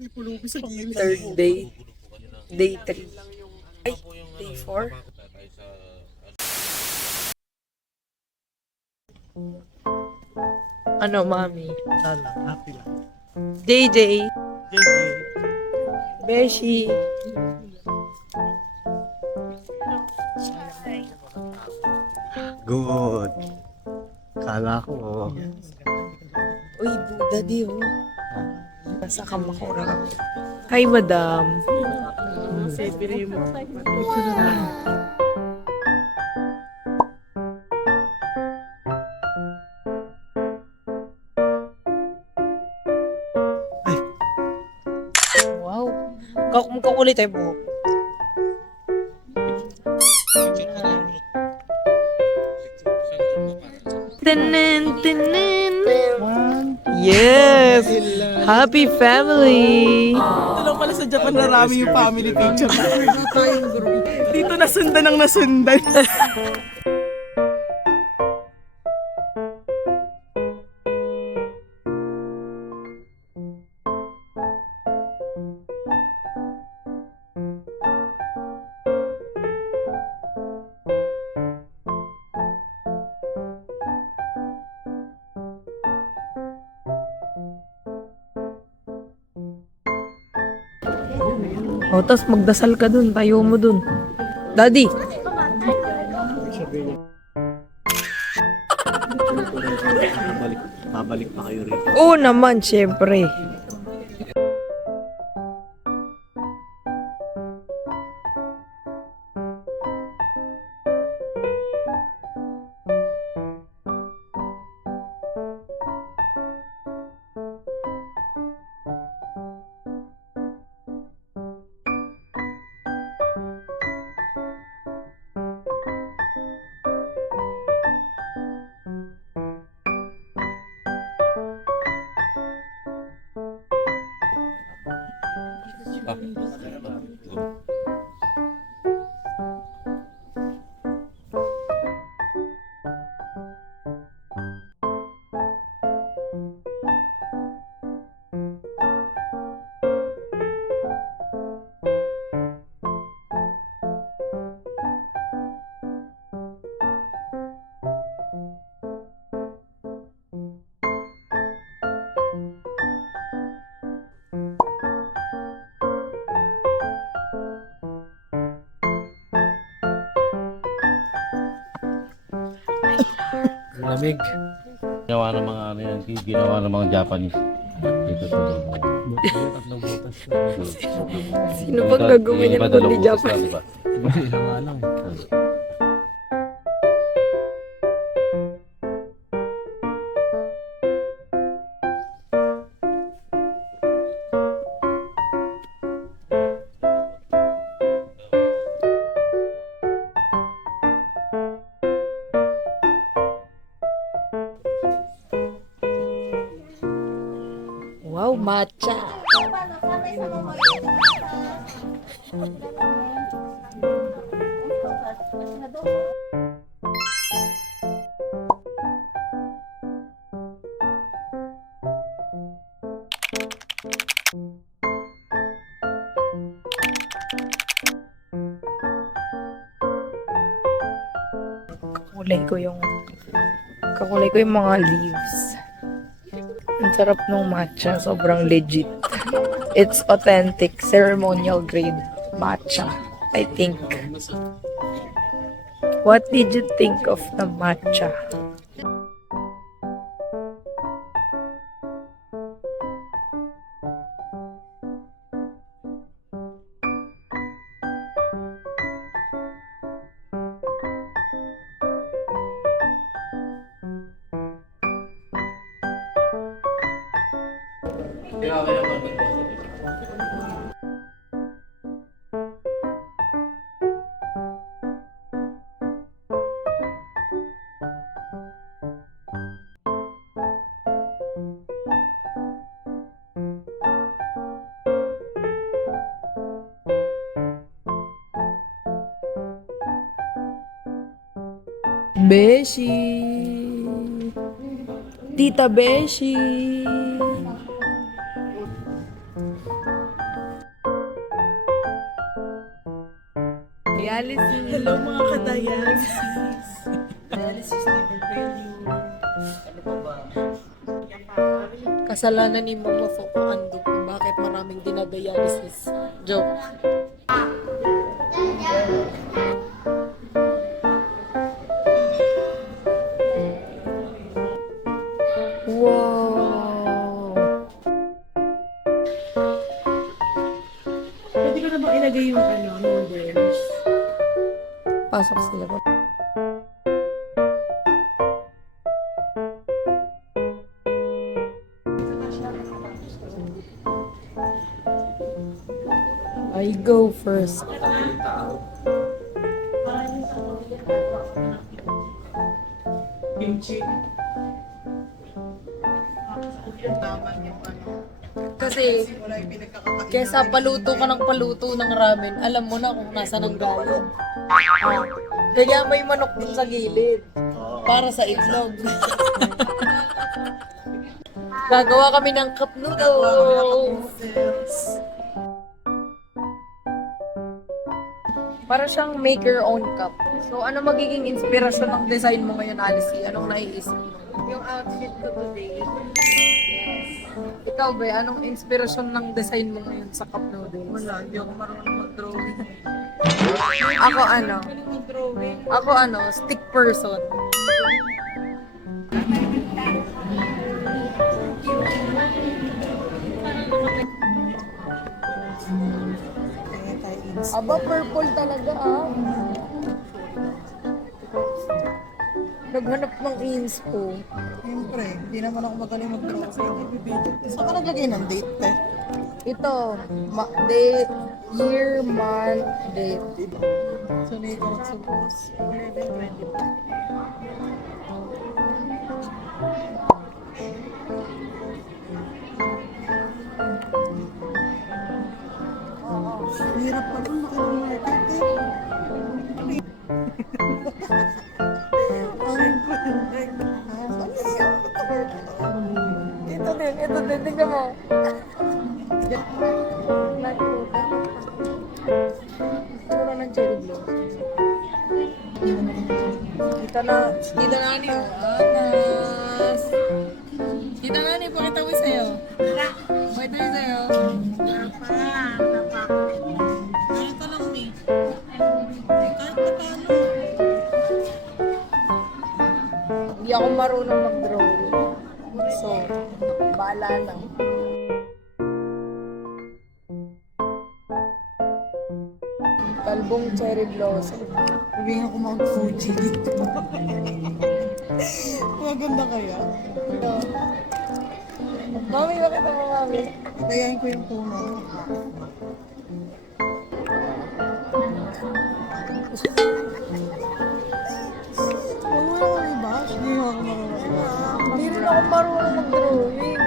Third day. Day 3. Ay, day 4. Ano, mami? Happy lang. JJ. JJ. Beshi. Good. Kala ko. Uy, Buddha di oh. Nasa Kamakura kami. Hi, madam. Wow. Kakulit tayo buhok. Tenen, tenen. Yes! Happy family! Ito lang pala sa Japan narami yung family picture. Dito nasundan ang nasundan. O, tas magdasal ka dun. Tayo mo dun. Daddy! Babalik pa kayo rin. Oo naman, syempre. Lamig. Ginawa ng mga ano yan, ginawa ng mga Japanese. Dito sa loob. Tatlong butas. Sino bang gagawin niya ng kundi Japan? Isa nga lang. Wow, matcha. Kakulay ko yung mga leaves. Ang sarap ng matcha, sobrang legit. It's authentic, ceremonial grade matcha, I think. What did you think of the matcha? Beshi! Tita Beshi! Dialysis. Hello mga ka-dialysis. Dialysis liver failure. Ano pa ba? Kasalanan ni Mama Fo kung ando kung bakit maraming dinadialysis. Joke. Wow! Pwede ko na bang ilagay yung noodles? Pasok sila. I go first. Kimchi. Kasi, kesa paluto ka ng paluto ng ramen, alam mo na kung nasa nang galing. Kaya may manok dun sa gilid. Para sa itlog. Gagawa kami ng cup noodles. Para siyang make your own cup. So, ano magiging inspirasyon ng design mo ngayon, Alice? Anong naiisip mo? Yung outfit ko today. Ikaw, be, anong inspirasyon ng design mo ngayon sa cup noodles? Wala, hindi ako marunong mag-drawing. Ako ano? Mag-drawing. Ako ano, stick person. Aba, purple talaga ah. Naghanap ng inspo. Siyempre, hindi naman ako magaling mag-draw. Saan ka naglagay ng date, te? Ito, date, year, month, date. So, naikarot sa boss. 11:25. Hirap pa rin makamarket, eh. Ito din, tingnan mo. Siguro ng cherry blossom. Kita na ni Anas. Kita na ni, pakita mo sa'yo. Pakita mo sa'yo. Ito lang, me. Kahit pa paano. Hindi ako marunong mag-drawing. So, bahala na. Kalbong cherry blossom. Sabihin ako mag-Fuji dito. Maganda kaya. Mami, bakit mo, mami? Itayain ko yung puno. Huwag mo naman i-bash. Hindi mo ako marunong. Hindi rin ako marunong mag-drawing.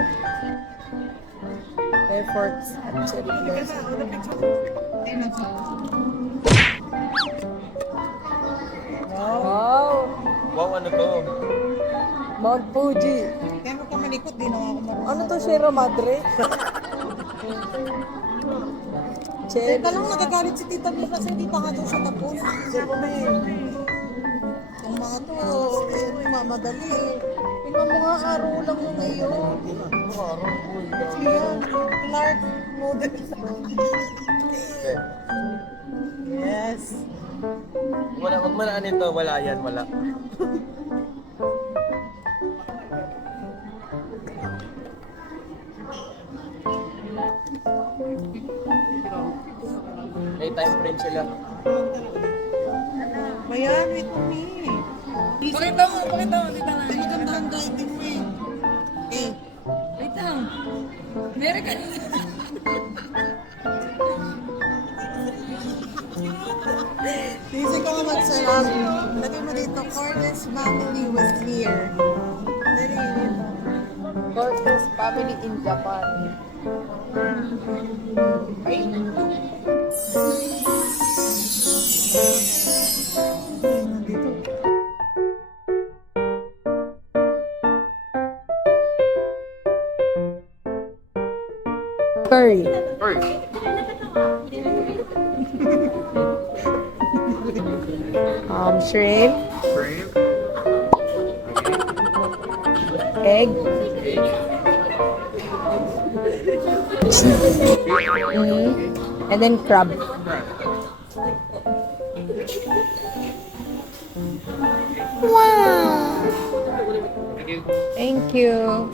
Efforts at cherry blossom. Wow! Wow, ano to? Mount Fuji. Kaya mo ka malikot, di na ako marunong. Ano to, Sierra Madre? Cherry. Teka lang, nagagalit si Tita May kasi hindi pa nga daw siya tapos. Sabi mo yung mga to, mamadali eh. Tingnan mo nga, araw lang mo ngayon. Yan, Clark model. Yes. Wala, wag malaan ito. Wala yan, wala. May time frame sila. Bayan, wait me. Pakita mo, dito na. Ay, maganda ang writing mo eh. Eh, Wait lang. Meron ka. Sisi ko nga magsalam. Lagay mo dito, Cordes family was here. Dali, dito. Cortez family in Japan. Ay. Dito. Curry. Shrimp. Egg. And then crab. Wow! Thank you.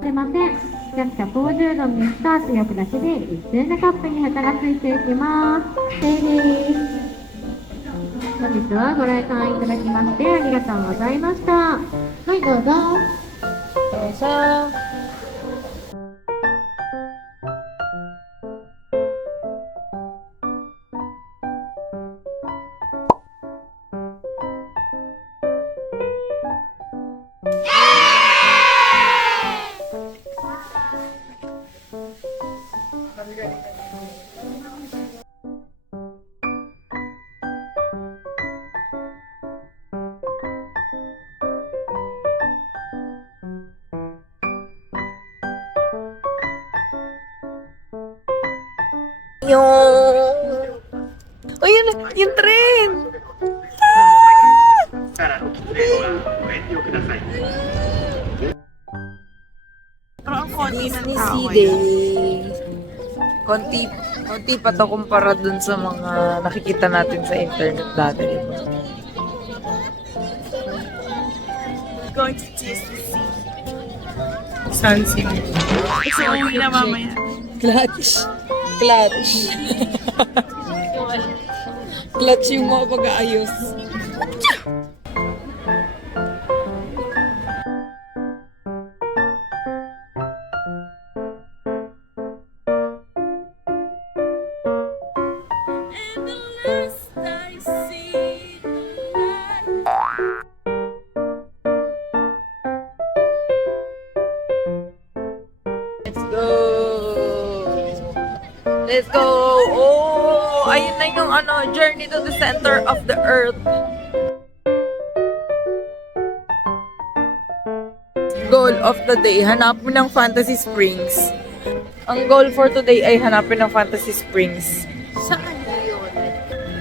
すいません。弱者50度にした圧力だけで一瞬でカップに蓋がついていきます。丁寧です。本日はご来館いただきましてありがとうございました。はい、どうぞ。どうぞ。Oh, yun, yung train! Disney Sea Day. Konti pa to kumpara dun sa mga nakikita natin sa internet dati. Going to Disney Sea. Sun Sim. Kasi uwi na mamaya. Clutch. Clutch yung mga pag-aayos. Let's go! Oh, ayun na yung journey to the center of the earth. Goal of the day, hanapin ng Fantasy Springs. Ang goal for today ay hanapin ng Fantasy Springs. Saan yun?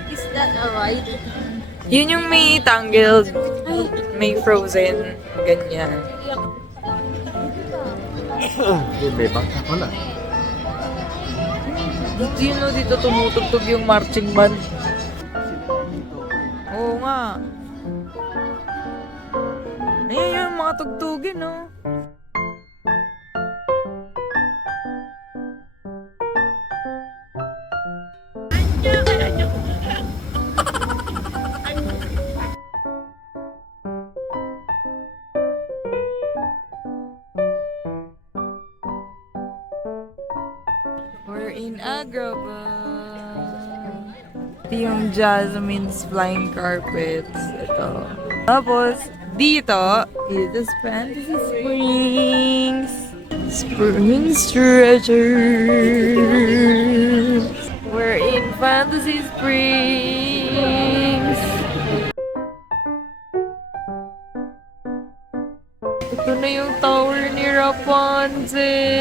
Is that a ride? Yun yung may tangled, may frozen, ganyan. May bangka pala. Dito tumutugtog yung marching band. Oo nga. Ayun yung mga tugtugin, no? We're in Agrabah. Ito yung Jasmine's Flying Carpets. Ito. Tapos, dito is the Fantasy Springs. Springs Treasure. We're in Fantasy Springs. Ito na yung tower ni Rapunzel.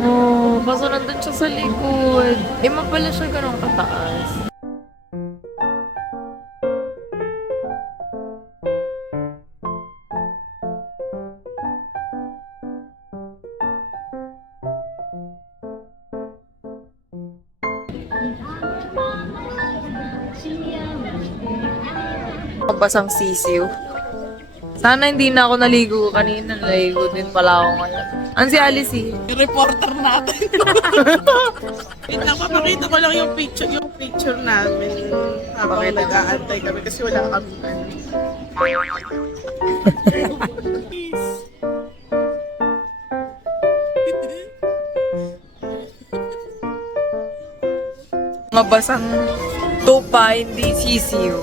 Oh, kaso nandun siya sa likod. Di man pala siya ganun kataas. Basang sisiw. Sana hindi na ako naligo kanina. Naligo din pala ako ngayon. Ano si Alice eh? Reporter natin. Wait lang, papakita ko lang yung picture namin habang Pakita mo. nag-aantay kami kasi wala kami. Mga basang tupa, hindi sisiw.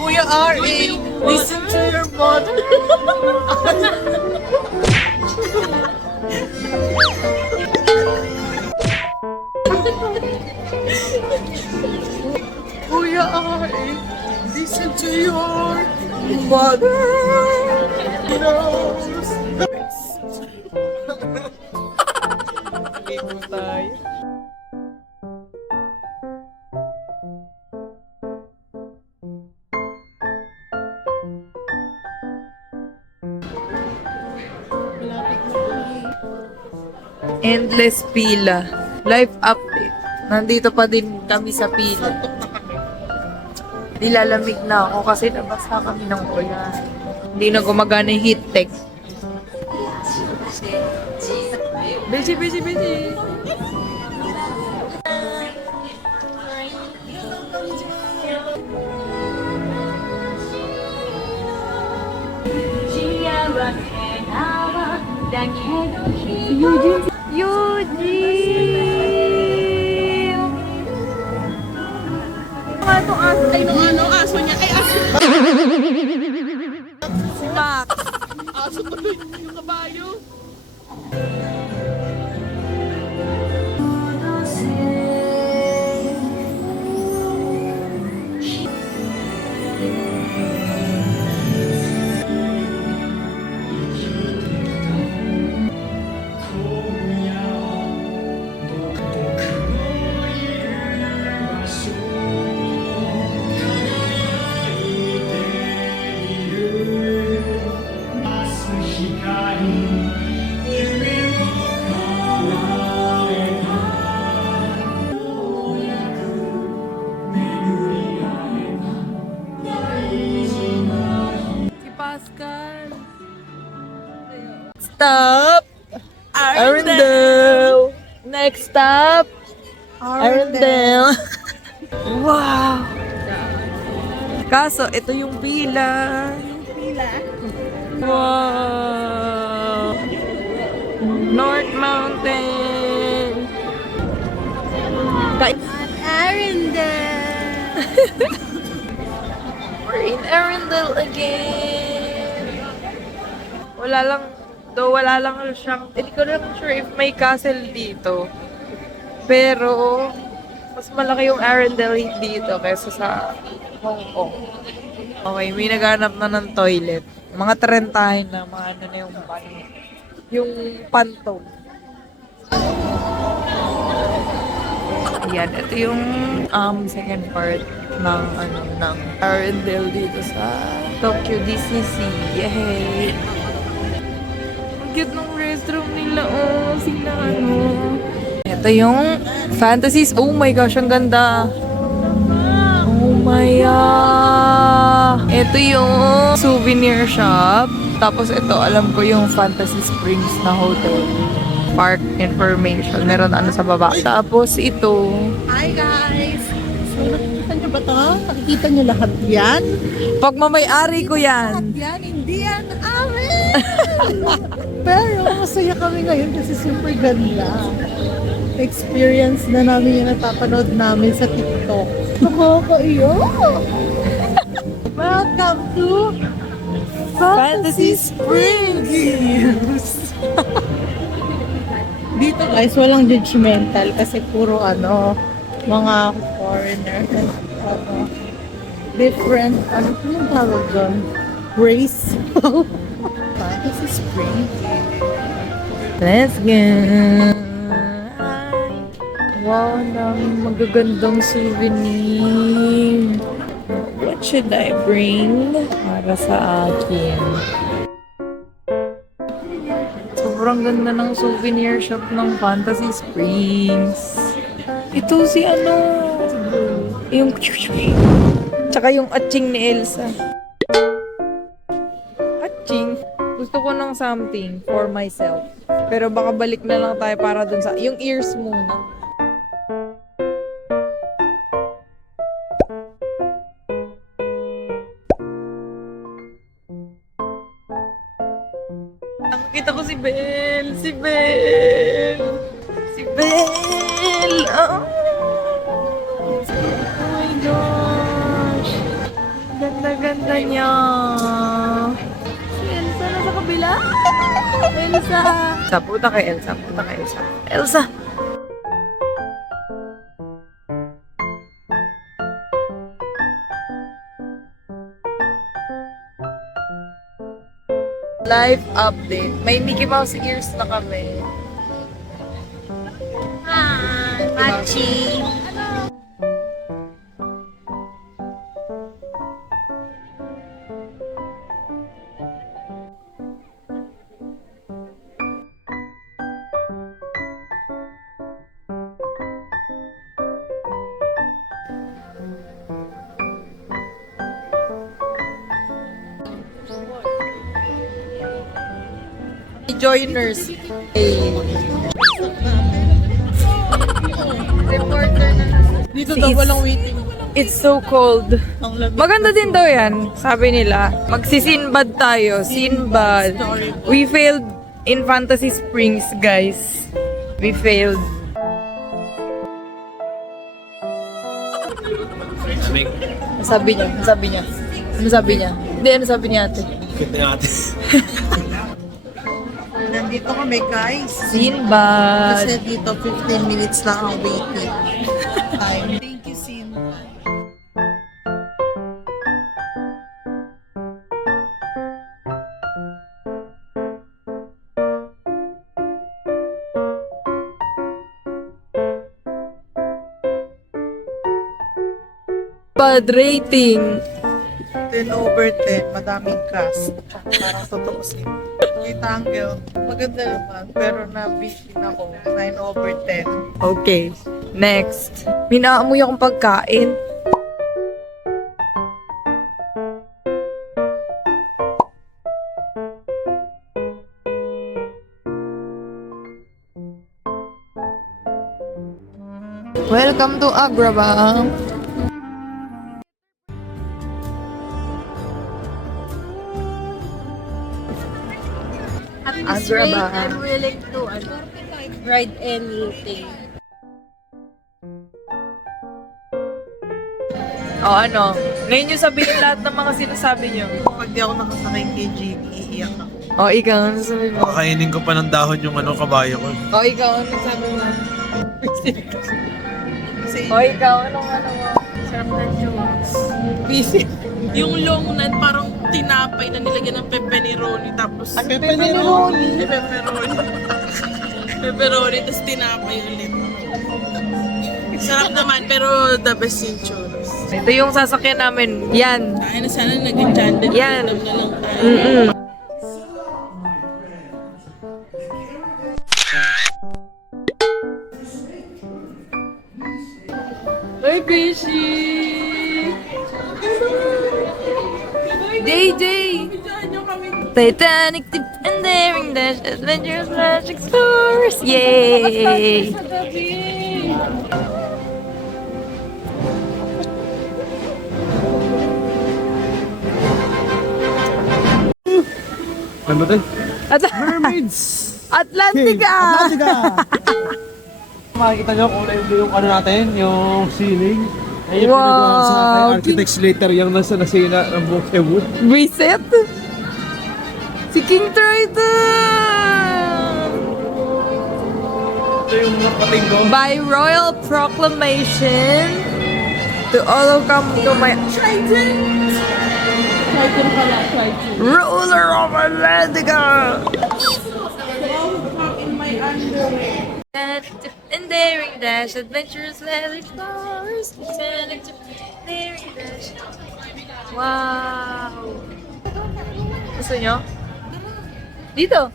Kuya R.A., listen to your mother. Kuya R.A., listen to your mother. He knows the best. Endless pila. Life update. Nandito pa din kami sa pila. Nilalamig na ako kasi nabasa kami ng ulan. Hindi na gumagana yung heat tech. Busy, busy, busy. Eugene! Ano aso? Ay, ano aso niya? Ay, aso. Si Max. Aso tuloy. Yung kabayo. Si Pascal. Stop! Arundel! Next stop! Arundel! Wow! Kaso, ito yung pila. Wow! North Mountain! Arundel! We're in Arundel again! Wala lang siyang, hindi ko lang sure if may castle dito. Pero, mas malaki yung Arundel dito kaysa sa Hong Kong. Okay, may naghanap na ng toilet. Mga trentahin na, mga ano na yung pantog. Ayan, ito yung second part ng Arundel dito sa Tokyo DCC. Yay! Ang cute ng restroom nila, oh. Sila, Ito yung Fantasies. Oh my gosh, ang ganda. Oh my God. Ito yung souvenir shop. Tapos ito, alam ko yung Fantasy Springs na hotel. Park information. Meron sa baba. Tapos ito. Hi guys! So nakikita niyo ba ito? Nakikita niyo lahat yan? Pag mamay-ari ko yan. Yan, hindi yan amin! Pero masaya kami ngayon kasi super ganda. Experience na namin yung napapanood namin sa TikTok. Nakakaiyak! Welcome to Fantasy Springs! Dito guys, walang judgmental kasi puro mga foreigner and different, yung tawag doon? Race. Fantasy Springs. Let's go! Wow, daming magagandang souvenir. What should I bring para sa akin? Sobrang ganda ng souvenir shop ng Fantasy Springs. Ito si yung tsaka yung atching ni Elsa. Atching? Gusto ko ng something for myself. Pero baka balik na lang tayo para dun sa yung ears muna. Nakita ko si Belle! Si Belle! Si Belle! Oh my gosh! Ganda-ganda niya! Si Elsa nasa kabila! Elsa! Punta kay Elsa! Punta kay Elsa! Elsa! Live update. May Mickey Mouse ears na kami. Hi! Machi! Joiners. Reporter na. Dito daw walang waiting. It's so cold. Ang lamig. Maganda din daw yan, sabi nila. Magsisinbad tayo, sinbad. We failed in Fantasy Springs, guys. We failed. Ano sabi niya? Ano sabi niya? Ano sabi niya? Hindi, ano sabi niya ate? Quit na natin. Nandito kami guys. Sinbad. Kasi dito 15 minutes lang ang waiting time. Thank you, Sin. Bad rating. 10 over 10, madaming cast. Parang totoo sin. Kita Angel, maganda naman, pero na-beating ako. 9 over 10. Okay. Next. Minaamoy akong pagkain. Welcome to Agrabah. At this Agrabah. rate, I'm willing to ride anything. O ano? Ngayon yung sabihin lahat ng mga sinasabi nyo. Pag di ako nakasakay kay JB, iiyak ako. O ikaw, ano sabi mo? Kakainin ko pa ng dahon yung kabayo ko. O ikaw, ano sabi mo? Kasi O ikaw, anong ano mo? Sarap ng jokes. Busy. Yung long nan parang tinapay na nilagyan ng pepperoni tapos Pepperoni. pepperoni. Pepperoni tapos tinapay ulit. Sarap naman pero the best yung churros. Ito yung sasakyan namin. Yan. Ay na sana nag-enchanted Yan. kingdom na lang tayo. Mm-mm. Ay, Gracie! JJ! Titanic, deep and daring dash, adventurous magic explorers! Yay! Ano tayo? Mermaids! Atlantica! Makikita nyo kung yung ano natin, yung ceiling. Ay, yung Wow, pinagawa sa kay architects later yung nasa nasina ng Bokeh Wood. Reset? Si King Triton! Ito yung mga pating ko. By royal proclamation, to all who come to my Triton! Triton pala, Triton. Ruler of Atlantica! In my underwear. And daring dash, adventurous magic stars, Titanic, daring dash. Wow! Gusto nyo? Dito!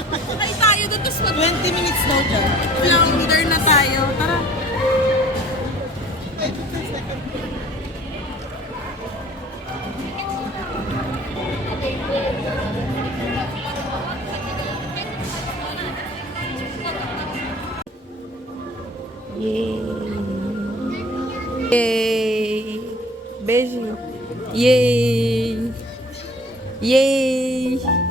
Sakay tayo doon tapos 20 minutes daw dyan. Flounder na tayo. Tara. Yay! Yay! Beijo! Yay! Yay!